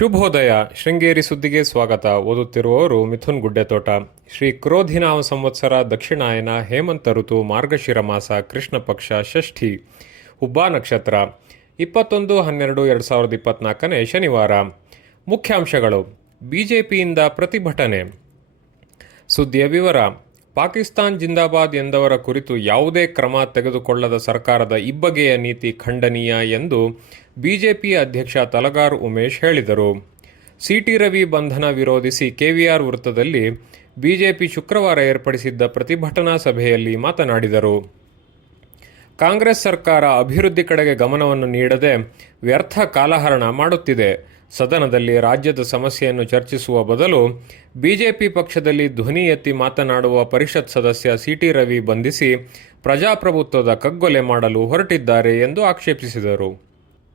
ಶುಭೋದಯ. ಶೃಂಗೇರಿ ಸುದ್ದಿಗೆ ಸ್ವಾಗತ. ಓದುತ್ತಿರುವವರು ಮಿಥುನ್ ಗುಡ್ಡೆತೋಟ. ಶ್ರೀ ಕ್ರೋಧಿನಾಮ ಸಂವತ್ಸರ ದಕ್ಷಿಣಾಯನ ಹೇಮಂತ ಋತು ಮಾರ್ಗಶಿರ ಮಾಸ ಕೃಷ್ಣ ಪಕ್ಷ, ಷಷ್ಠಿ, ಹುಬ್ಬಾ ನಕ್ಷತ್ರ. ಇಪ್ಪತ್ತೊಂದು, ಹನ್ನೆರಡು, ಎರಡು ಸಾವಿರದ ಇಪ್ಪತ್ನಾಲ್ಕನೇ ಶನಿವಾರ. ಮುಖ್ಯಾಂಶಗಳು. ಬಿಜೆಪಿಯಿಂದ ಪ್ರತಿಭಟನೆ. ಸುದ್ದಿಯ ವಿವರ. ಪಾಕಿಸ್ತಾನ್ ಜಿಂದಾಬಾದ್ ಎಂದವರ ಕುರಿತು ಯಾವುದೇ ಕ್ರಮ ತೆಗೆದುಕೊಳ್ಳದ ಸರ್ಕಾರದ ಇಬ್ಬಗೆಯ ನೀತಿ ಖಂಡನೀಯ ಎಂದು ಬಿಜೆಪಿ ಅಧ್ಯಕ್ಷ ತಲಗಾರ್ ಉಮೇಶ್ ಹೇಳಿದರು. ಸಿಟಿ ರವಿ ಬಂಧನ ವಿರೋಧಿಸಿ ಕೆವಿಆರ್ ವೃತ್ತದಲ್ಲಿ ಬಿಜೆಪಿ ಶುಕ್ರವಾರ ಏರ್ಪಡಿಸಿದ್ದ ಪ್ರತಿಭಟನಾ ಸಭೆಯಲ್ಲಿ ಮಾತನಾಡಿದರು. ಕಾಂಗ್ರೆಸ್ ಸರ್ಕಾರ ಅಭಿವೃದ್ಧಿ ಕಡೆಗೆ ಗಮನವನ್ನು ನೀಡದೆ ವ್ಯರ್ಥ ಕಾಲಹರಣ ಮಾಡುತ್ತಿದೆ. ಸದನದಲ್ಲಿ ರಾಜ್ಯದ ಸಮಸ್ಯೆಯನ್ನು ಚರ್ಚಿಸುವ ಬದಲು ಬಿಜೆಪಿ ಪಕ್ಷದಲ್ಲಿ ಧ್ವನಿ ಎತ್ತಿ ಮಾತನಾಡುವ ಪರಿಷತ್ ಸದಸ್ಯ ಸಿಟಿ ರವಿ ಬಂಧಿಸಿ ಪ್ರಜಾಪ್ರಭುತ್ವದ ಕಗ್ಗೊಲೆ ಮಾಡಲು ಹೊರಟಿದ್ದಾರೆ ಎಂದು ಆಕ್ಷೇಪಿಸಿದರು.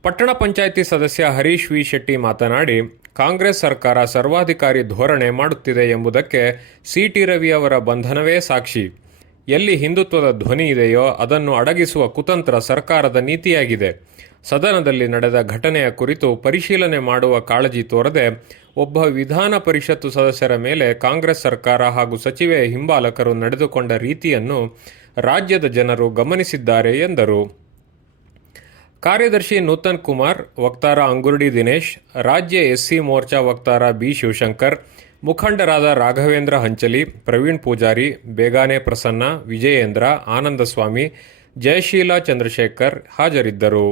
ಪಟ್ಟಣ ಪಂಚಾಯಿತಿ ಸದಸ್ಯ ಹರೀಶ್ ವಿ ಶೆಟ್ಟಿ ಮಾತನಾಡಿ, ಕಾಂಗ್ರೆಸ್ ಸರ್ಕಾರ ಸರ್ವಾಧಿಕಾರಿ ಧೋರಣೆ ಮಾಡುತ್ತಿದೆ ಎಂಬುದಕ್ಕೆ ಸಿಟಿ ರವಿ ಅವರ ಬಂಧನವೇ ಸಾಕ್ಷಿ. ಎಲ್ಲಿ ಹಿಂದುತ್ವದ ಧ್ವನಿ ಇದೆಯೋ ಅದನ್ನು ಅಡಗಿಸುವ ಕುತಂತ್ರ ಸರ್ಕಾರದ ನೀತಿಯಾಗಿದೆ. ಸದನದಲ್ಲಿ ನಡೆದ ಘಟನೆಯ ಕುರಿತು ಪರಿಶೀಲನೆ ಮಾಡುವ ಕಾಳಜಿ ತೋರದೆ, ಒಬ್ಬ ವಿಧಾನ ಪರಿಷತ್ತು ಸದಸ್ಯರ ಮೇಲೆ ಕಾಂಗ್ರೆಸ್ ಸರ್ಕಾರ ಹಾಗೂ ಸಚಿವೆ ಹಿಂಬಾಲಕರು ನಡೆದುಕೊಂಡ ರೀತಿಯನ್ನು ರಾಜ್ಯದ ಜನರು ಗಮನಿಸಿದ್ದಾರೆ ಎಂದರು. ಕಾರ್ಯದರ್ಶಿ ನೂತನ್ ಕುಮಾರ್, ವಕ್ತಾರ ಅಂಗುರ್ಡಿ ದಿನೇಶ್, ರಾಜ್ಯ ಎಸ್ಸಿ ಮೋರ್ಚಾ ವಕ್ತಾರ ಬಿ ಶಿವಶಂಕರ್, ಮುಖಂಡರಾದ ರಾಘವೇಂದ್ರ ಹಂಚಲಿ, ಪ್ರವೀಣ್ ಪೂಜಾರಿ, ಬೇಗಾನೆ ಪ್ರಸನ್ನ, ವಿಜಯೇಂದ್ರ, ಆನಂದಸ್ವಾಮಿ, ಜಯಶೀಲ ಚಂದ್ರಶೇಖರ್ ಹಾಜರಿದ್ದರು.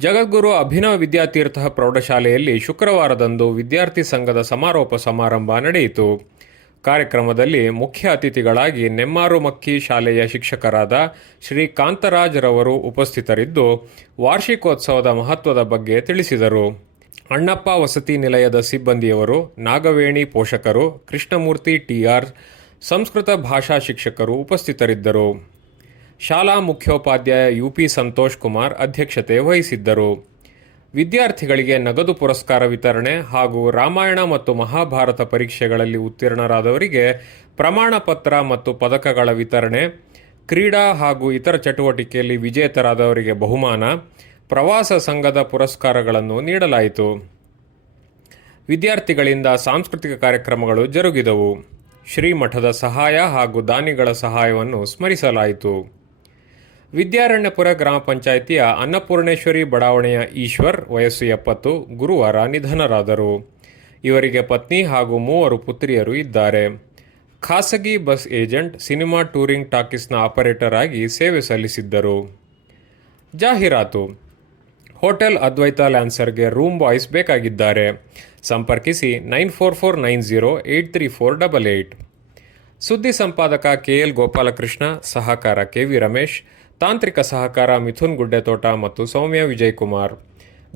ಜಗದ್ಗುರು ಅಭಿನವ ವಿದ್ಯಾತೀರ್ಥ ಪ್ರೌಢಶಾಲೆಯಲ್ಲಿ ಶುಕ್ರವಾರದಂದು ವಿದ್ಯಾರ್ಥಿ ಸಂಘದ ಸಮಾರೋಪ ಸಮಾರಂಭ ನಡೆಯಿತು. ಕಾರ್ಯಕ್ರಮದಲ್ಲಿ ಮುಖ್ಯ ಅತಿಥಿಗಳಾಗಿ ನೆಮ್ಮಾರು ಮಕ್ಕಿ ಶಾಲೆಯ ಶಿಕ್ಷಕರಾದ ಶ್ರೀ ಕಾಂತರಾಜ್ರವರು ಉಪಸ್ಥಿತರಿದ್ದು, ವಾರ್ಷಿಕೋತ್ಸವದ ಮಹತ್ವದ ಬಗ್ಗೆ ತಿಳಿಸಿದರು. ಅಣ್ಣಪ್ಪ ವಸತಿ ನಿಲಯದ ಸಿಬ್ಬಂದಿಯವರು, ನಾಗವೇಣಿ ಪೋಷಕರು, ಕೃಷ್ಣಮೂರ್ತಿ ಟಿಆರ್ ಸಂಸ್ಕೃತ ಭಾಷಾ ಶಿಕ್ಷಕರು ಉಪಸ್ಥಿತರಿದ್ದರು. ಶಾಲಾ ಮುಖ್ಯೋಪಾಧ್ಯಾಯ ಯುಪಿ ಸಂತೋಷ್ ಕುಮಾರ್ ಅಧ್ಯಕ್ಷತೆ ವಹಿಸಿದ್ದರು. ವಿದ್ಯಾರ್ಥಿಗಳಿಗೆ ನಗದು ಪುರಸ್ಕಾರ ವಿತರಣೆ ಹಾಗೂ ರಾಮಾಯಣ ಮತ್ತು ಮಹಾಭಾರತ ಪರೀಕ್ಷೆಗಳಲ್ಲಿ ಉತ್ತೀರ್ಣರಾದವರಿಗೆ ಪ್ರಮಾಣ ಪತ್ರ ಮತ್ತು ಪದಕಗಳ ವಿತರಣೆ, ಕ್ರೀಡಾ ಹಾಗೂ ಇತರ ಚಟುವಟಿಕೆಯಲ್ಲಿ ವಿಜೇತರಾದವರಿಗೆ ಬಹುಮಾನ, ಪ್ರವಾಸ ಸಂಘದ ಪುರಸ್ಕಾರಗಳನ್ನು ನೀಡಲಾಯಿತು. ವಿದ್ಯಾರ್ಥಿಗಳಿಂದ ಸಾಂಸ್ಕೃತಿಕ ಕಾರ್ಯಕ್ರಮಗಳು ಜರುಗಿದವು. ಶ್ರೀಮಠದ ಸಹಾಯ ಹಾಗೂ ದಾನಿಗಳ ಸಹಾಯವನ್ನು ಸ್ಮರಿಸಲಾಯಿತು. ವಿದ್ಯಾರಣ್ಯಪುರ ಗ್ರಾಮ ಪಂಚಾಯಿತಿಯ ಅನ್ನಪೂರ್ಣೇಶ್ವರಿ ಬಡಾವಣೆಯ ಈಶ್ವರ್ ವಯಸ್ಸು ಎಪ್ಪತ್ತು, ಗುರುವಾರ ನಿಧನರಾದರು. ಇವರಿಗೆ ಪತ್ನಿ ಹಾಗೂ ಮೂವರು ಪುತ್ರಿಯರು ಇದ್ದಾರೆ. ಖಾಸಗಿ ಬಸ್ ಏಜೆಂಟ್, ಸಿನಿಮಾ ಟೂರಿಂಗ್ ಟಾಕೀಸ್ನ ಆಪರೇಟರ್ ಆಗಿ ಸೇವೆ ಸಲ್ಲಿಸಿದ್ದರು. ಜಾಹೀರಾತು. ಹೋಟೆಲ್ ಅದ್ವೈತ ಲ್ಯಾನ್ಸರ್ಗೆ ರೂಮ್ ಬಾಯ್ಸ್ ಬೇಕಾಗಿದ್ದಾರೆ. ಸಂಪರ್ಕಿಸಿ nine four four nine zero eight three four double eight ಸುದ್ದಿ ಸಂಪಾದಕ ಕೆಎಲ್ ಗೋಪಾಲಕೃಷ್ಣ, ಸಹಕಾರ ಕೆವಿ ರಮೇಶ್ ತಾಂತ್ರಿಕ ಸಹಕಾರ, ಮಿಥುನ್ ಗುಡ್ಡೆತೋಟ ಮತ್ತು ಸೌಮ್ಯ ವಿಜಯ್ ಕುಮಾರ್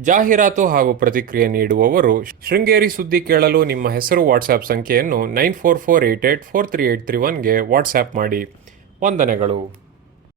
ಜಾಹೀರಾತು ಹಾಗೂ ಪ್ರತಿಕ್ರಿಯೆ ನೀಡುವವರು, ಶೃಂಗೇರಿ ಸುದ್ದಿ ಕೇಳಲು ನಿಮ್ಮ ಹೆಸರು ವಾಟ್ಸ್ಆ್ಯಪ್ ಸಂಖ್ಯೆಯನ್ನು nine four four eight eight four three eight three ಒನ್ಗೆ WhatsApp ಮಾಡಿ. ವಂದನೆಗಳು.